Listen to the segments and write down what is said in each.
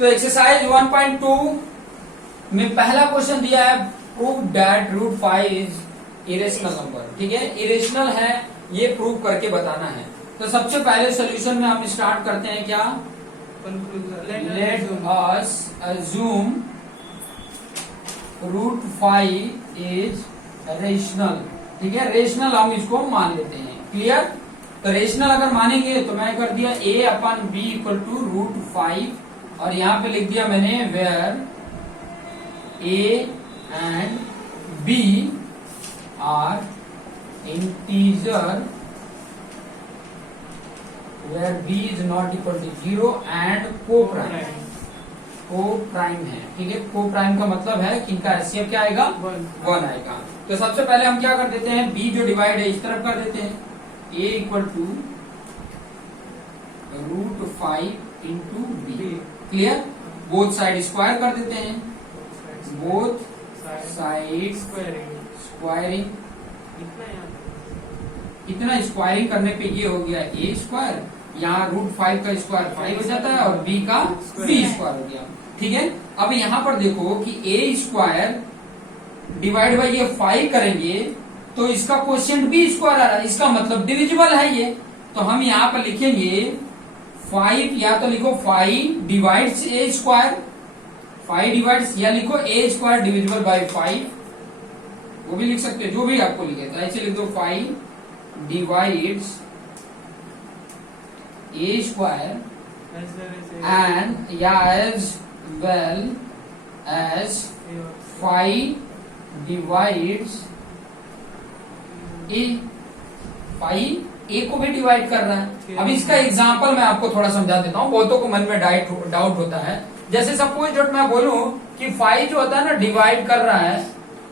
तो एक्सरसाइज 1.2 में पहला क्वेश्चन दिया है, prove that root 5 is irrational number. ठीक है, इरेशनल है ये प्रूव करके बताना है। तो सबसे पहले सोल्यूशन में हम स्टार्ट करते हैं क्या, let us assume root 5 is rational. ठीक है, रेशनल हम इसको मान लेते हैं। क्लियर? तो रेशनल अगर मानेंगे तो मैं कर दिया a upon b equal to root 5 और यहां पे लिख दिया मैंने where a and b are integer where b is not equal to 0 and co-prime। co-prime है। ठीक है, co-prime का मतलब है कि इनका HCF क्या आएगा, 1 आएगा। तो सबसे पहले हम क्या कर देते हैं, b जो डिवाइड है इस तरफ कर देते हैं, a equal to root 5 into B. Clear? Both side square कर देते हैं, बोथ साइड स्क्वायरिंग। इतना स्क्वायरिंग करने पे ये हो गया a स्क्वायर, यहाँ रूट 5 का स्क्वायर 5 हो जाता है और b का b स्क्वायर हो गया। ठीक है, अब यहाँ पर देखो कि a स्क्वायर डिवाइड बाई ये 5 करेंगे तो इसका क्वोशिएंट b स्क्वायर आ रहा है, इसका मतलब डिविजिबल है ये। तो हम यहाँ पर लिखेंगे 5, या तो लिखो 5 डिवाइड्स a स्क्वायर, 5 डिवाइड्स, या लिखो a स्क्वायर डिविजिबल बाई 5, वो भी लिख सकते हो, जो भी आपको लिखे। तो ऐसे लिख दो 5 divides a square and as well as 5 divides a। 5 a को भी डिवाइड कर रहा है। अब इसका एग्जांपल मैं आपको थोड़ा समझा देता हूँ, बहुतों को मन में डाउट होता है। जैसे सपोज जो मैं बोलूं कि 5 जो होता है ना डिवाइड कर रहा है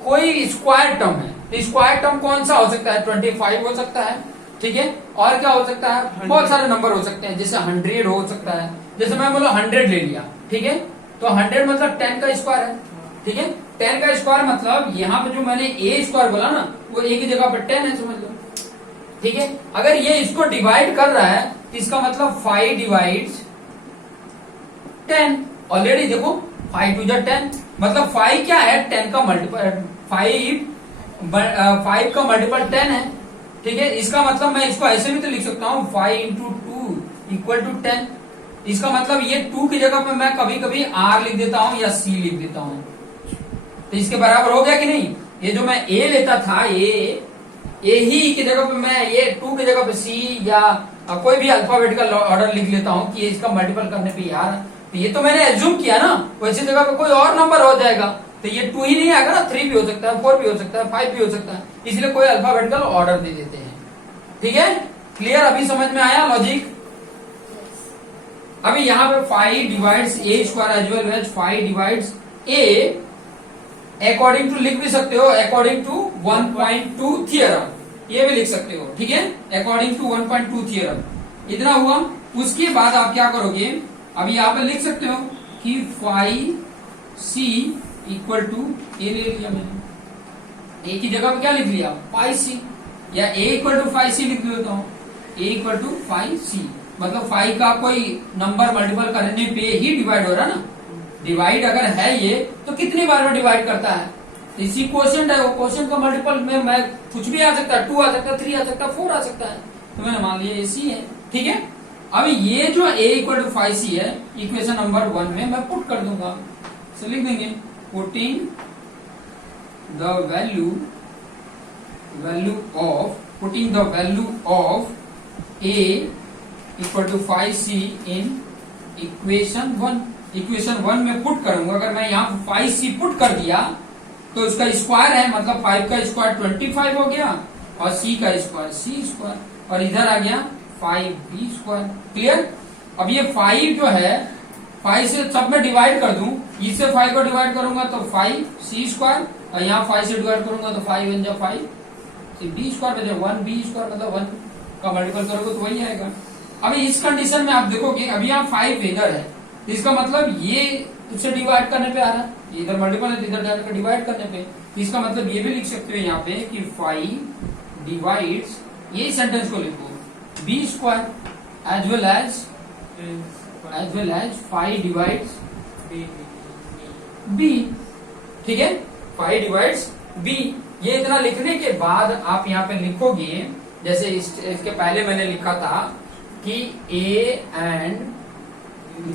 कोई स्क्वायर टर्म है, तो स्क्वायर टर्म कौन सा हो सकता है, 25 हो सकता है। ठीक है, और क्या हो सकता है, बहुत सारे नंबर हो सकते हैं, जैसे 100 हो सकता है। जैसे मैं बोला 100 ले लिया, ठीक है, तो 100 मतलब 10 का स्क्वायर है। ठीक है, 10 का स्क्वायर मतलब यहाँ पे जो मैंने a स्क्वायर बोला ना वो a की जगह पर 10 है, समझ लो। ठीक है, अगर ये इसको डिवाइड कर रहा है तो इसका मतलब 5 डिवाइड्स 10। ऑलरेडी देखो 5 टू 10, मतलब 5 क्या है, 10 का मल्टीपल, 5 का मल्टीपल 10 है। ठीक है, इसका मतलब मैं इसको ऐसे भी तो लिख सकता हूँ 5 इंटू 2 इक्वल टू 10। इसका मतलब ये 2 की जगह पे मैं कभी कभी r लिख देता हूँ या c लिख देता हूँ, तो इसके बराबर हो गया कि नहीं। ये जो मैं a लेता था, a ही की जगह पे मैं ये 2 की जगह पे c या कोई भी अल्फाबेटिकल ऑर्डर लिख लेता हूँ कि इसका मल्टीपल करने पे यार, तो ये तो मैंने एज्यूम किया ना, वैसी जगह पे कोई और नंबर हो जाएगा, तो ये 2 ही नहीं आएगा ना, 3 भी हो सकता है, 4 भी हो सकता है, 5 भी हो सकता है, इसलिए कोई अल्फाबेटिकल ऑर्डर दे देते हैं। ठीक है, क्लियर? अभी समझ में आया लॉजिक? अभी यहाँ पे 5 divides a square as well as 5 divides a, according to लिख भी सकते हो, अकॉर्डिंग टू 1.2 थियरम, ये भी लिख सकते हो। ठीक है, अकॉर्डिंग टू 1.2 थियरम। इतना हुआ, उसके बाद आप क्या करोगे, अभी यहाँ पे लिख सकते हो कि 5c इक्वल टू ए ले लिया मैंने, ए की जगह पे क्या लिख लिया 5c, या a इक्वल टू 5c लिख लेता हूँ, a इक्वल टू 5c, मतलब 5 का कोई नंबर मल्टीपल करने पे ही डिवाइड हो रहा है ना। डिवाइड अगर है ये तो कितनी बार में डिवाइड करता है, इसी क्वोशिएंट है, वो क्वोशिएंट का मल्टीपल में मैं कुछ भी आ सकता है, 2 आ सकता है, 3 आ सकता है, 4 आ सकता है, तो मैंने मान लिया ac है। ठीक है, अभी ये जो a इक्वल टू 5c है, इक्वेशन नंबर 1 में मैं पुट कर दूंगा, तो लिख देंगे putting the value of a equal to 5c in equation 1। Equation 1 में पुट करूंगा, अगर मैं यहाँ 5c पुट कर दिया तो इसका स्क्वायर है, मतलब 5 का स्क्वायर 25 हो गया और c का स्क्वायर c स्क्वायर, और इधर आ गया 5b स्क्वायर। क्लियर? अब ये 5 जो है 5 से सब में डिवाइड कर दूं, इससे 5 को डिवाइड करूंगा तो 5c स्क्वायर, और यहाँ 5 से डिवाइड करूंगा तो 5 बन जाए 5, तो b स्क्वायर बन जाए 1b स्क्वायर, मतलब 1 का मल्टीपल करोगे तो वही आएगा। अभी इस कंडीशन में आप देखोगे, अभी यहाँ 5 इधर है, तो इसका मतलब ये उससे डिवाइड करने पे आ रहा है, इधर मल्टीपल है तो इधर डालकर डिवाइड करने पे, तो इसका मतलब ये भी लिख सकते हो यहाँ पे कि 5 डिवाइड्स, ये सेंटेंस को लिखो b square as well as 5 divides B, ठीक है, 5 डिवाइड्स बी। ये इतना लिखने के बाद आप यहाँ पे लिखोगे, जैसे इसके पहले मैंने लिखा था कि A and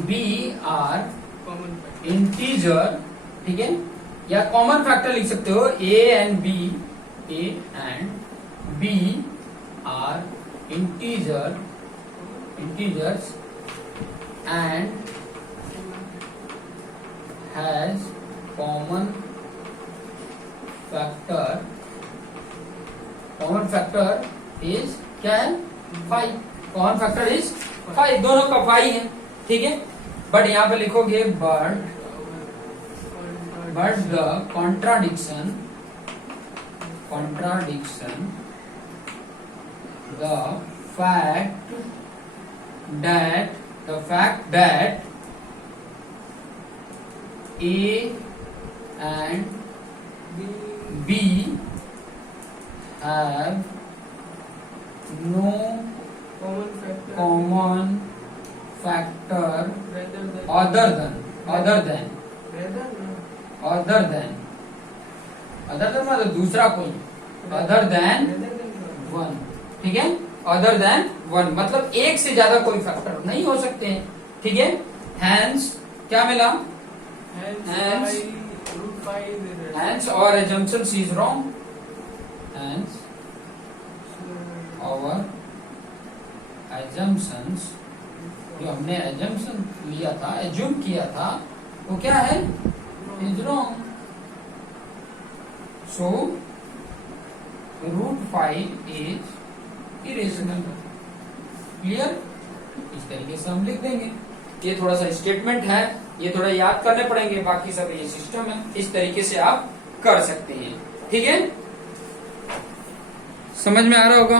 B are integer, ठीक है, या कॉमन फैक्टर लिख सकते हो, A and B are integers and has common factor is क्या है, 5। कॉमन फैक्टर इज 5, दोनों का 5 है, ठीक है। बट यहाँ पे लिखोगे but the contradiction the fact that A and B have no common factor other than मतलब दूसरा कोई, other than 1, ठीक है। other than 1 मतलब एक से ज्यादा कोई फैक्टर नहीं हो सकते हैं, ठीक है। hence क्या मिला, hence our assumptions is wrong, hence our assumptions, जो हमने assumption लिया था, assume किया था, वो क्या है, is wrong. So √5 is irrational. Clear, इस तरीके से हम लिख देंगे। ये थोड़ा सा स्टेटमेंट है, ये थोड़ा याद करने पड़ेंगे, बाकी सब ये सिस्टम है, इस तरीके से आप कर सकते हैं, ठीक है। समझ में आ रहा होगा।